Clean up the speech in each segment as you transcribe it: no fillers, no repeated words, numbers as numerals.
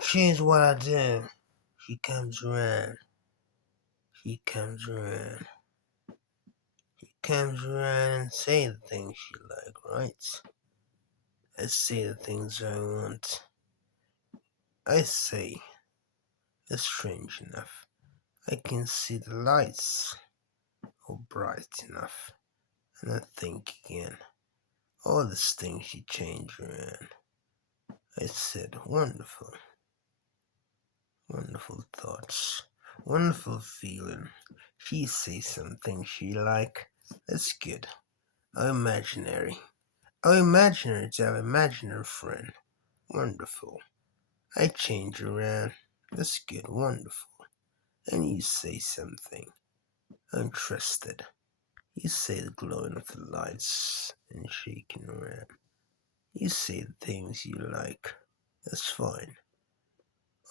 Change what I do. She comes around. She comes around. She comes around and say the things she like, right? I say the things I want. I say, it's strange enough. I can see the lights are bright enough. And I think again, all these things she changed around. I said, wonderful, wonderful thoughts, wonderful feeling. She says something she like. That's good. Oh, imaginary. Oh, imaginary to have imaginary friend. Wonderful. I change around. That's good. Wonderful. And you say something. Interested. You say the glowing of the lights and shaking around. You say the things you like. That's fine.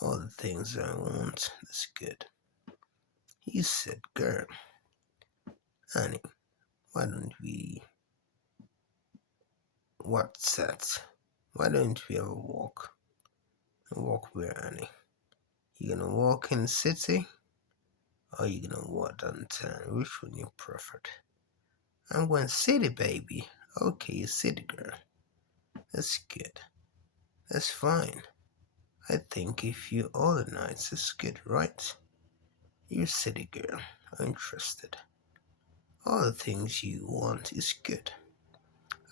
All the things I want. That's good. You said, girl, honey, why don't we... What's that? Why don't we have a walk? A walk where, honey? You gonna walk in the city? Or you gonna walk downtown? Which one you preferred? I'm going city, baby. Okay, you city girl. That's good. That's fine. I think if you all the nights, it's good, right? You're city girl. I'm interested. All the things you want is good.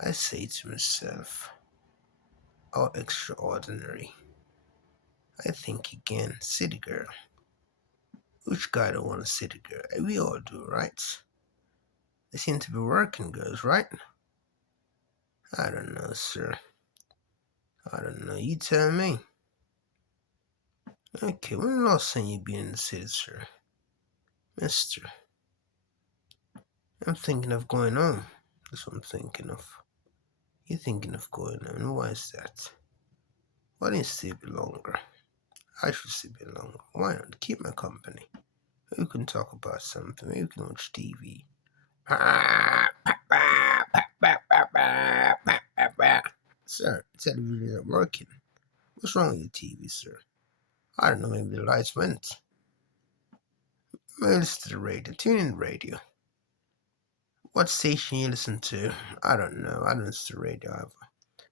I say to myself, how extraordinary. I think again, city girl. Which guy don't want a city girl? We all do, right? They seem to be working girls, right? I don't know, sir. I don't know. You tell me. Okay, when the last time you been in the city, sir? Mister, I'm thinking of going home. That's what I'm thinking of. You're thinking of going home. Why is that? Why don't you stay a bit longer? I should stay a bit longer. Why not? Keep my company. Maybe we can talk about something. Maybe we can watch TV. Sir, the television isn't working. What's wrong with your TV, sir? I don't know, maybe the lights went. Maybe listen to the radio. Tune in the radio. What station you listen to? I don't know. I don't listen to the radio either.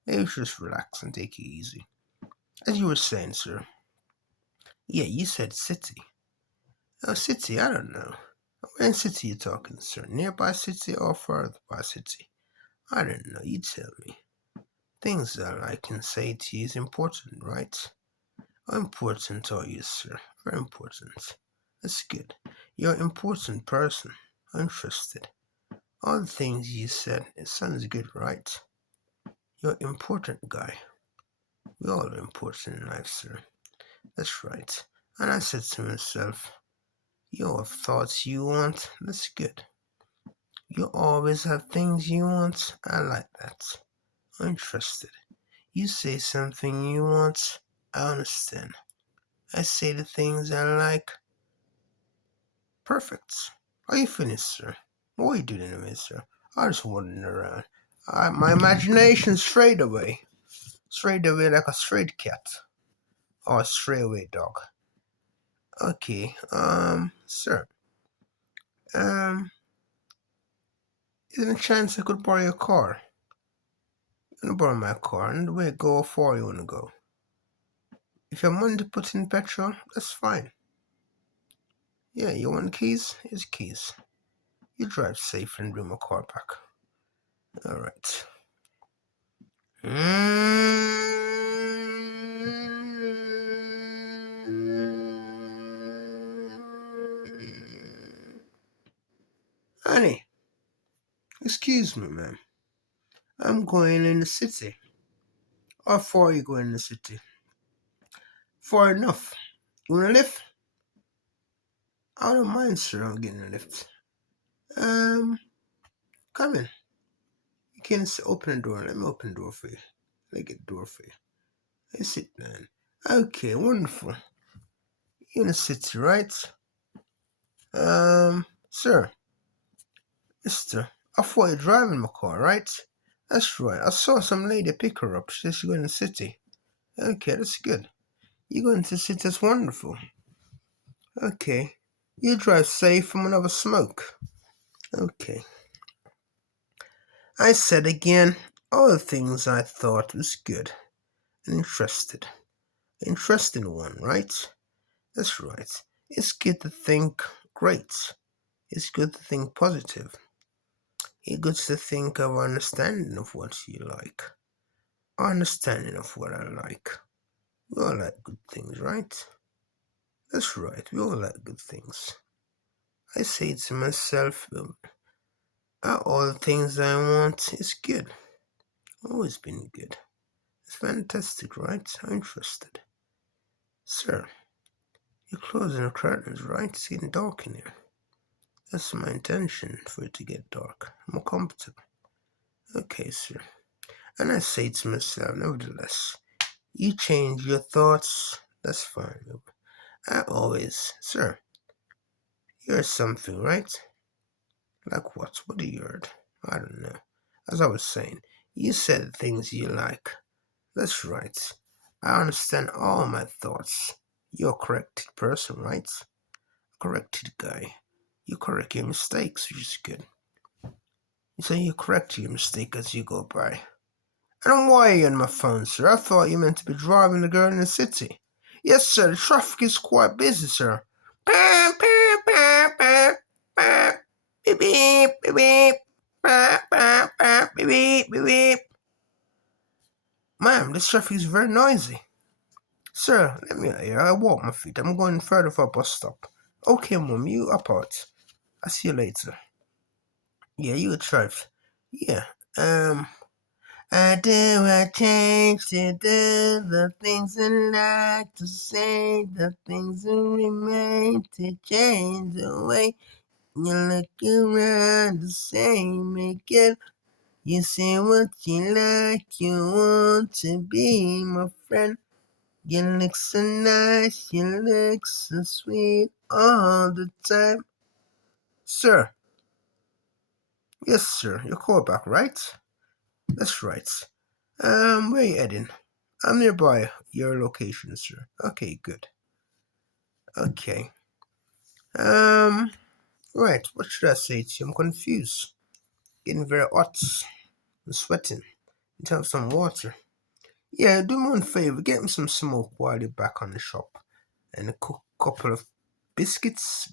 Maybe you should just relax and take it easy. As you were saying, sir. Yeah, you said city. Oh, city, I don't know. Where in city you talking, sir? Nearby city or further by city? I don't know. You tell me. Things that I can say to you is important, right? How important are you, sir? Very important. That's good. You're an important person. I'm interested. All the things you said, it sounds good, right? You're an important guy. We all are important in life, sir. That's right. And I said to myself, you have thoughts you want. That's good. You always have things you want. I like that. I'm interested. You say something you want. I understand. I say the things I like. Perfect. Are you finished, sir? What are you doing anyway, sir? I just wandering around. My imagination strayed away. Strayed away like a strayed cat. Or a stray away dog. Okay, sir. Um, is there a chance I could borrow your car? You wanna borrow my car, and where go how far you wanna go? If you have money to put in petrol, that's fine. Yeah, you want keys? Here's keys. You drive safe and bring my car back. Alright. Honey, excuse me, ma'am. I'm going in the city. How far are you going in the city? Far enough. You want a lift? I don't mind, sir. I'm getting a lift. Come in. You can open the door. Let me open the door for you. Let me get the door for you. Let's sit down. Okay, wonderful. You're in the city, right? Sir, mister, I thought you're driving my car, right? That's right. I saw some lady pick her up. She said she's going to the city. Okay, that's good. You're going to sit, that's wonderful. Okay. You drive safe from another smoke. Okay. I said again, all the things I thought was good and interested. Interesting one, right? That's right. It's good to think great. It's good to think positive. It's good to think of understanding of what you like. Understanding of what I like. We all like good things, right? That's right, we all like good things. I say to myself, all the things I want is good. Always been good. It's fantastic, right? I'm interested. Sir, you're closing the curtains, right? It's getting dark in here. That's my intention, for it to get dark. More comfortable. Okay, sir. And I say to myself, nevertheless, you change your thoughts, that's fine. I always, sir, you heard something, right? Like what? What do you heard? I don't know. As I was saying, you said things you like. That's right. I understand all my thoughts. You're a corrected person, right? Corrected guy. You correct your mistakes, which is good. So you correct your mistake as you go by. And why are you on my phone, sir? I thought you meant to be driving the girl in the city. Yes, sir, the traffic is quite busy, sir. Beep, beep, beep, beep, beep. Beep, beep, beep, beep. Beep, beep, beep, beep, beep, beep, beep. Ma'am, this traffic is very noisy. Sir, let me out here. I walk my feet. I'm going further for a bus stop. Okay, Mum, you up out. I'll see you later. Yeah, you a drive. Yeah. I change to do the things I like to say, the things that remain to change the way you look around the same again. You say what you like, you want to be my friend. You look so nice, you look so sweet all the time. Sir, yes, sir, your call back, right? That's right. Where you heading? I'm nearby your location, sir. Okay, good. Okay. Um, right, what should I say to you? I'm confused. Getting very hot. I'm sweating. Need to have some water. Yeah, do me one favor. Get me some smoke while you're back on the shop. And a couple of biscuits.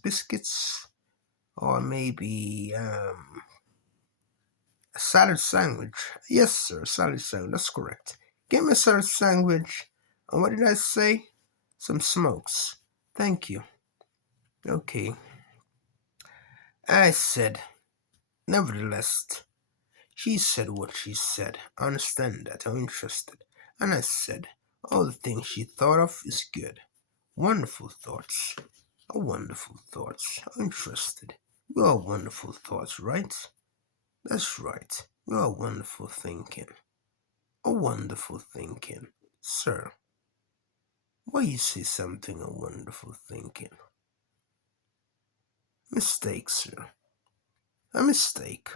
Or maybe, a salad sandwich. Yes, sir, salad sandwich. That's correct. Get me a salad sandwich. And what did I say? Some smokes. Thank you. Okay. I said, nevertheless, she said what she said. I understand that. I'm interested. And I said, all the things she thought of is good. Wonderful thoughts. Wonderful thoughts. I'm interested. We are wonderful thoughts, right? That's right. We are wonderful thinking. A wonderful thinking. Sir, why you say something a wonderful thinking? Mistake, sir. A mistake.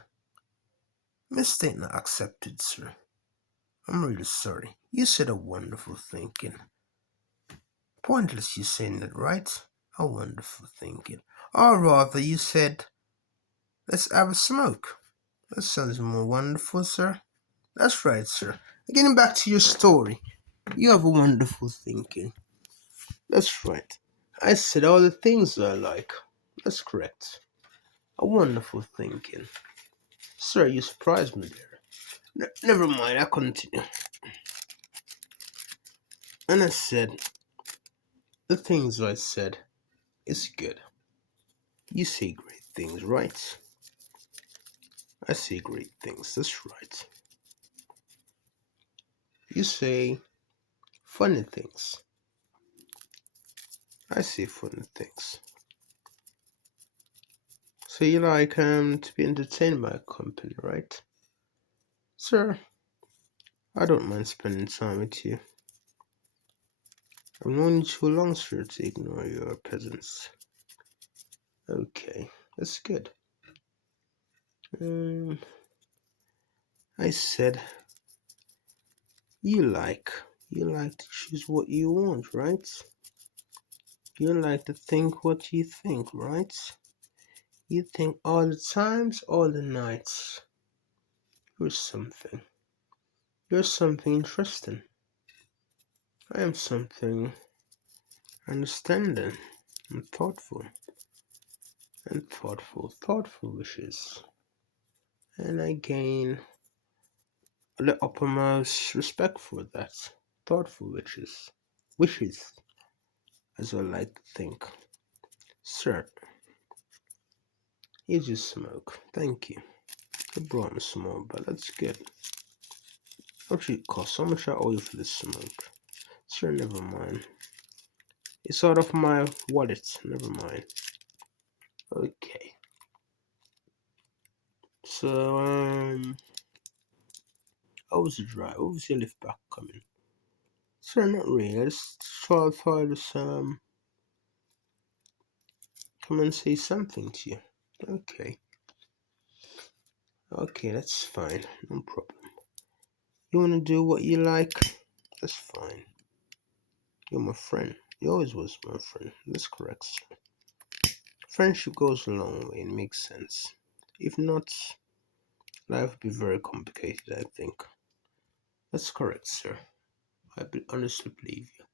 Mistake not accepted, sir. I'm really sorry. You said a wonderful thinking. Pointless you saying that, right? A wonderful thinking. Or rather, you said, let's have a smoke. That sounds more wonderful, sir. That's right, sir. Getting back to your story. You have a wonderful thinking. That's right. I said all the things I like. That's correct. A wonderful thinking. Sir, you surprised me there. Never mind, I continue. And I said, the things I said is good. You say great things, right? I say great things, that's right. You say funny things. I say funny things. So you like to be entertained by a company, right? Sir, I don't mind spending time with you. I've known you too long, sir, to ignore your presence. Okay, that's good. I said you You like to choose what you want, right? You like to think what you think, right? You think all the times, all the nights. You're something. You're something interesting. I am something understanding and thoughtful wishes. And I gain the uppermost respect for that. Thoughtful wishes, as I like to think. Sir, you just smoke. Thank you. You brought me some more, but that's good. How much it cost? How much I owe you for this smoke? Sir, never mind. It's out of my wallet. Never mind. Okay. So, how was the drive? What was your lift back coming? Sir, not really. I just thought I'd just, come and say something to you. Okay. Okay, that's fine. No problem. You wanna do what you like? That's fine. You're my friend. You always was my friend. That's correct, sir. Friendship goes a long way and makes sense. If not, life would be very complicated, I think. That's correct, sir. Honestly believe you.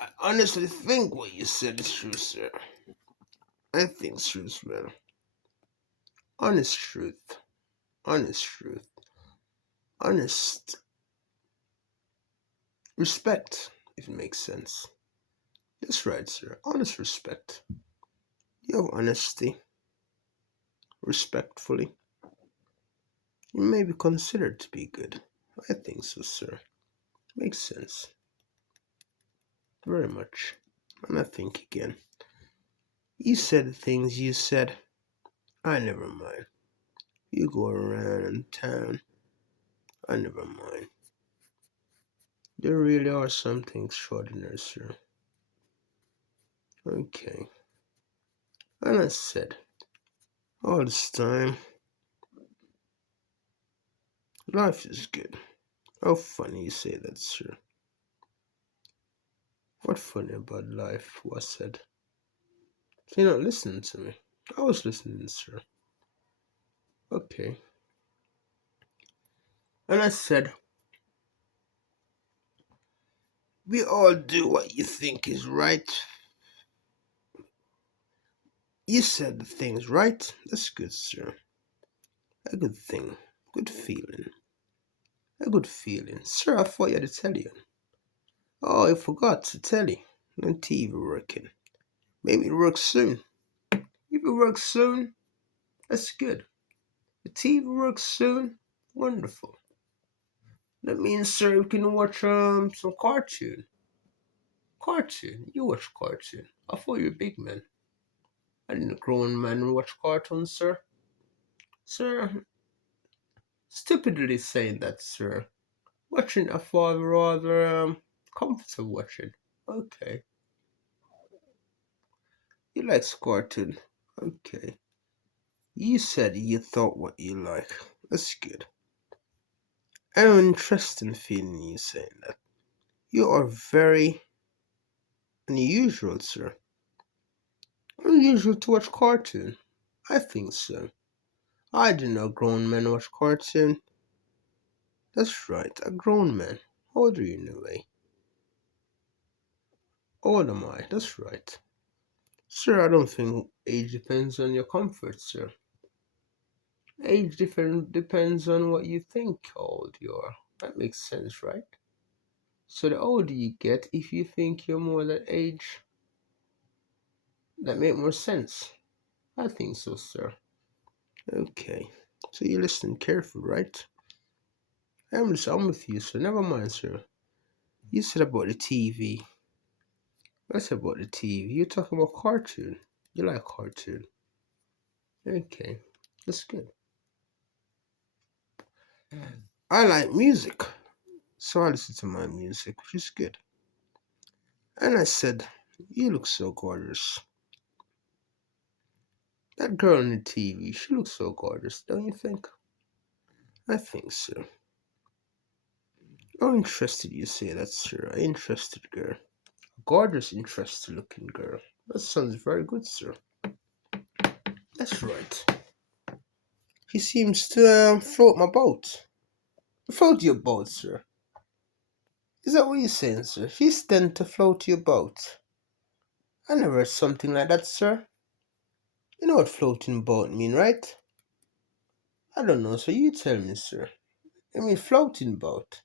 I honestly think what you said is true, sir. I think it's true as well. Honest truth. Honest truth. Honest respect, if it makes sense. That's right, sir. Honest respect. You have honesty, respectfully. You may be considered to be good. I think so, sir. Makes sense. Very much. And I think again. You said the things you said. I never mind. You go around in town. I never mind. There really are something extraordinary, sir. Okay. And I said, all this time, life is good. How funny you say that, sir. What funny about life was said? So you're not listening to me. I was listening, sir. Okay. And I said, we all do what you think is right. You said the things right. That's good, sir. A good thing. Good feeling. A good feeling. Sir, I thought you had to tell you. Oh, I forgot to tell you. No TV working. Maybe it works soon. If it works soon, that's good. The TV works soon. Wonderful. That means, sir, we can watch some cartoon. Cartoon? You watch cartoon? I thought you were a big man. I didn't a grown man watch cartoons, sir. Sir, stupidly saying that, sir. Watching a father rather comfortable watching. Okay. You like cartoon. Okay. You said you thought what you like. That's good. I'm interested in feeling you saying that. You are very unusual, sir. Unusual to watch cartoon. I think so. I didn't know grown men watch cartoon. That's right, a grown man. How old are you anyway? How old am I? That's right. Sir, I don't think age depends on your comfort, sir. Depends on what you think how old you are. That makes sense, right? So the older you get, if you think you're more that age, that make more sense. I think so, sir. Okay. So you listen careful, right? I'm with you, sir. Never mind, sir. You said about the TV. That's about the TV. You're talking about cartoon. You like cartoon. Okay. That's good. I like music. So I listen to my music, which is good. And I said, you look so gorgeous. That girl on the TV, she looks so gorgeous, don't you think? I think so. Oh, interested, you say that, sir. A interested girl. Gorgeous, interested looking girl. That sounds very good, sir. That's right. He seems to float my boat. Float your boat, sir. Is that what you're saying, sir? He's tend to float your boat. I never heard something like that, sir. You know what floating boat mean, right? I don't know, so you tell me, sir. I mean floating boat.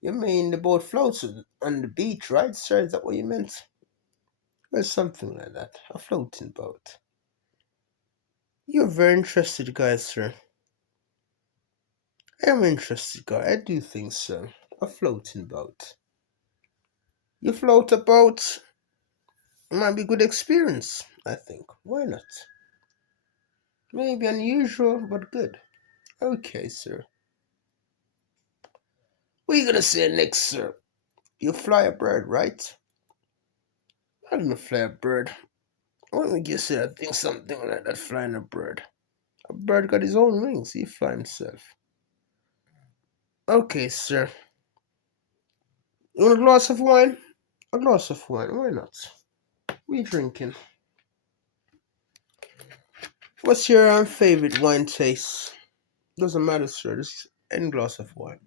You mean the boat floats on the beach, right, sir? Is that what you meant? Well, something like that. A floating boat. You're a very interested guy, sir. I am an interested guy. I do think so. A floating boat. You float a boat, it might be a good experience, I think. Why not? Maybe unusual, but good. Okay, sir. What are you gonna say next, sir? You fly a bird, right? I don't fly a bird. What would you say? I think something like that flying a bird. A bird got his own wings, he fly himself. Okay, sir. You want a glass of wine? A glass of wine, why not? What are you drinking? What's your favorite wine taste? Doesn't matter, sir. Just any glass of wine.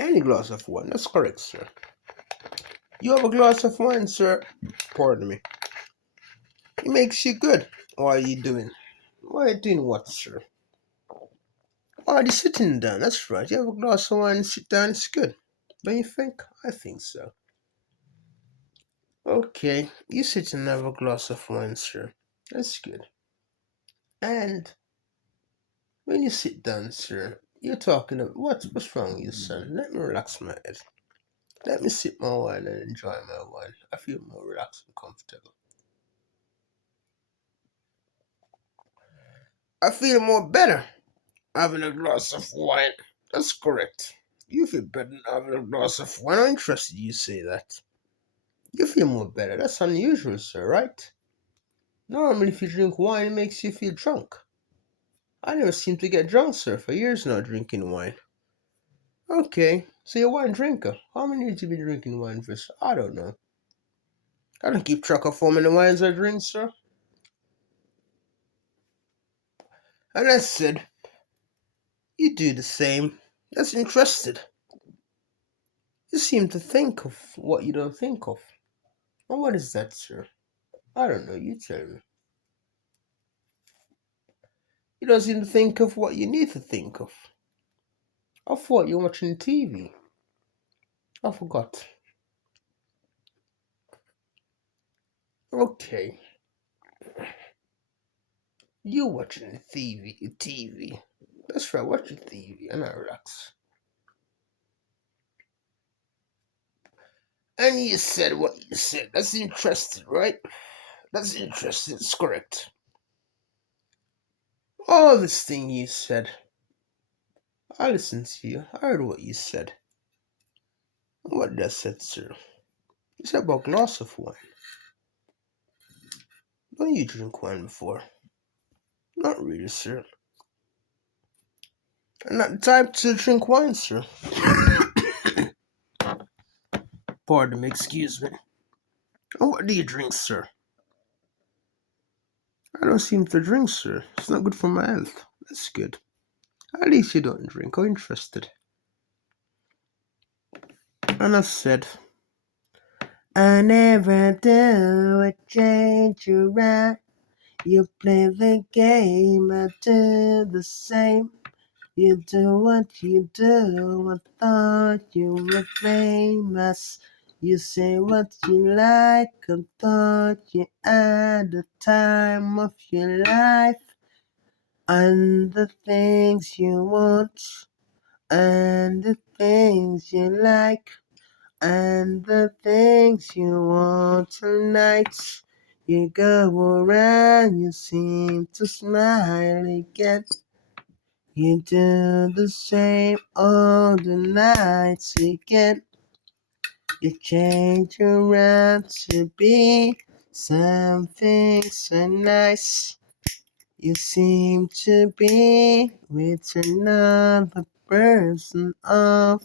Any glass of wine. That's correct, sir. You have a glass of wine, sir. Pardon me. It makes you good. What are you doing? Why are you doing what, sir? Oh, you're sitting down. That's right. You have a glass of wine and sit down. It's good. Don't you think? I think so. Okay. You sit and have a glass of wine, sir. That's good. And when you sit down, sir, you're talking of what's wrong with you, son? Let me relax my head. Let me sip my wine and enjoy my wine. I feel more relaxed and comfortable. I feel more better having a glass of wine. That's correct. You feel better having a glass of wine. I'm interested you say that. You feel more better. That's unusual, sir, right? Normally, if you drink wine, it makes you feel drunk. I never seem to get drunk, sir, for years now drinking wine. Okay, so you're a wine drinker. How many years you been drinking wine for, sir? I don't know. I don't keep track of how many wines I drink, sir. And I said, you do the same. That's interested. You seem to think of what you don't think of. And what is that, sir? I don't know, you tell me. You don't seem to think of what you need to think of. I thought you were watching TV. I forgot. Okay, you watching TV. That's right, watching TV and I relax. And you said what you said. That's interesting, right? That's interesting. It's correct. All this thing you said, I listened to you. I heard what you said. What did I say, sir? You said about glass of wine. Don't you drink wine before? Not really, sir. I'm not the type to drink wine, sir. Pardon me, excuse me. And what do you drink, sir? I don't seem to drink, sir. It's not good for my health. That's good. At least you don't drink. I'm interested. And I said, I never do a change around. You play the game, I do the same. You do what you do, I thought you were famous. You say what you like, I thought you had the time of your life. And the things you want, and the things you like, and the things you want tonight. You go around, you seem to smile again. You do the same all the nights again. You change around to be something so nice. You seem to be with another person of